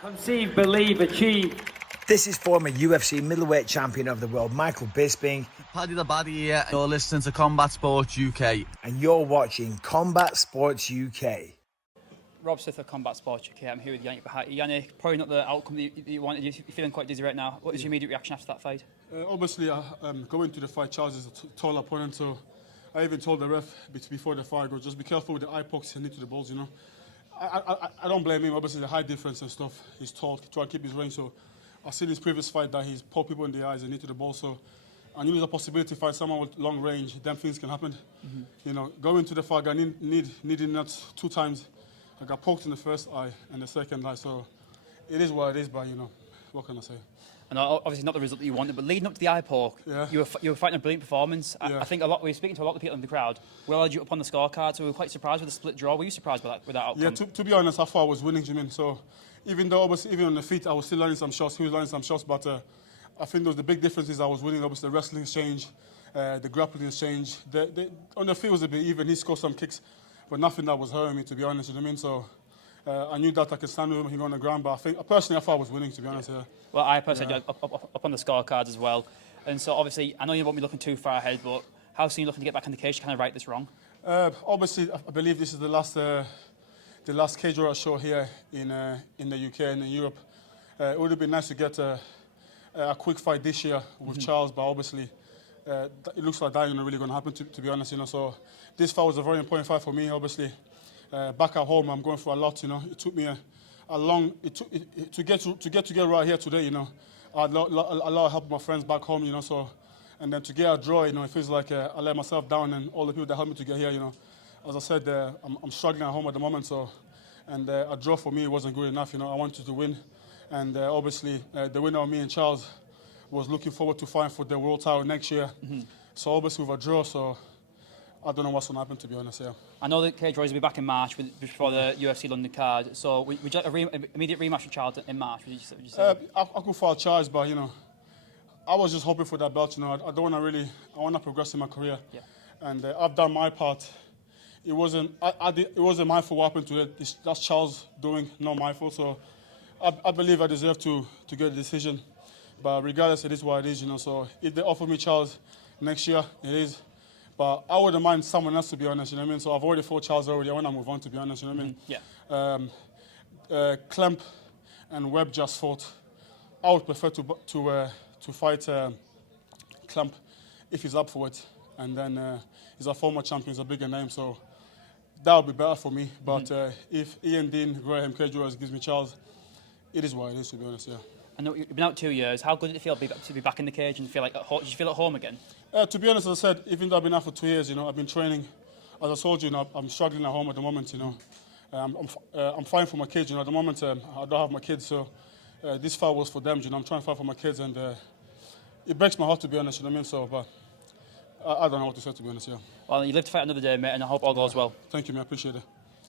Conceive, believe, achieve. This is former UFC middleweight champion of the world, Michael Bisping. Paddy the Baddy here. You're listening to Combat Sports UK. And you're watching Combat Sports UK. Rob Smith of Combat Sports UK. I'm here with Yannick Bahati. Yannick, probably not the outcome that you wanted. You're feeling quite dizzy right now. What was your immediate reaction after that fight? Obviously, going to the fight, Charles is a tall opponent, so I even told the ref before the fight, just be careful with the eye pokes and into the balls, you know. I don't blame him. Obviously, the height difference and stuff. He's tall, trying to keep his range. So I've seen his previous fight that he's poked people in the eyes and into the ball. So I knew there's a possibility to fight someone with long range. Them things can happen. Mm-hmm. You know, going to the fight, I needed not 2 times. I got poked in the first eye and the second eye. So it is what it is. But you know, what can I say? And obviously not the result that you wanted, but leading up to the eye poke, yeah. you were fighting a brilliant performance. Yeah. I think we were speaking to a lot of the people in the crowd. We all had you up on the scorecard, so we were quite surprised with the split draw. Were you surprised with that outcome? Yeah, to be honest, I thought I was winning, Jimin. So even though obviously even on the feet I was still learning some shots, he was learning some shots, but I think the big difference is I was winning. Obviously the wrestling exchange, the grappling exchange. On the field was a bit even. He scored some kicks, but nothing that was hurting me, to be honest. You know what I mean? So I knew that I could stand with him, he go on the ground, but I thought I was winning, to be honest. Yeah. Well, I personally had up on the scorecards as well. And so obviously, I know you won't be looking too far ahead, but how soon are you looking to get back in the cage to kind of right this wrong? Obviously, I believe this is the last cage warrior show here in the UK and in Europe. It would have been nice to get a quick fight this year with Charles, but obviously it looks like that ain't really going to happen, to be honest. You know, so this fight was a very important fight for me. Obviously, back at home, I'm going through a lot. You know, it took me to get together right here today. You know, I had a lot of help with my friends back home. You know, so and then to get a draw, you know, it feels like I let myself down, and all the people that helped me to get here. You know, as I said, I'm struggling at home at the moment. So, and a draw for me wasn't good enough. You know, I wanted to win, and obviously the winner of me and Charles was looking forward to fighting for the world title next year. Mm-hmm. So obviously with a draw, so I don't know what's going to happen, to be honest. Yeah. I know that Cage Warriors will be back in March before the UFC London card. So would you like an immediate rematch with Charles in March? Would you say? I could fight Charles, but you know, I was just hoping for that belt. You know, I don't want to really. I want to progress in my career. Yeah. And I've done my part. It wasn't. It wasn't my fault what happened to it. That's Charles doing, not my fault. So I believe I deserve to get a decision. But regardless, it is what it is. You know. So if they offer me Charles next year, it is. But I wouldn't mind someone else, to be honest, you know what I mean? So I've already fought Charles already. I want to move on, to be honest, you know what I mean? Yeah. Klemp and Webb just fought. I would prefer to fight Klemp if he's up for it. And then he's a former champion, he's a bigger name, so that would be better for me. But if Ian Dean, Graham, Cage Warriors gives me Charles, it is what it is, to be honest, yeah. I know you've been out 2 years. How good did it feel to be back in the cage and feel like did you feel at home again? To be honest, as I said, even though I've been out for 2 years, you know, I've been training. As I told you, you know, I'm struggling at home at the moment, you know. I'm fighting for my kids, you know. At the moment, I don't have my kids, so this fight was for them, you know. I'm trying to fight for my kids, and it breaks my heart, to be honest, you know what I mean? So, but I don't know what to say, to be honest, yeah. Well, you live to fight another day, mate, and I hope all goes well. Thank you, mate. I appreciate it.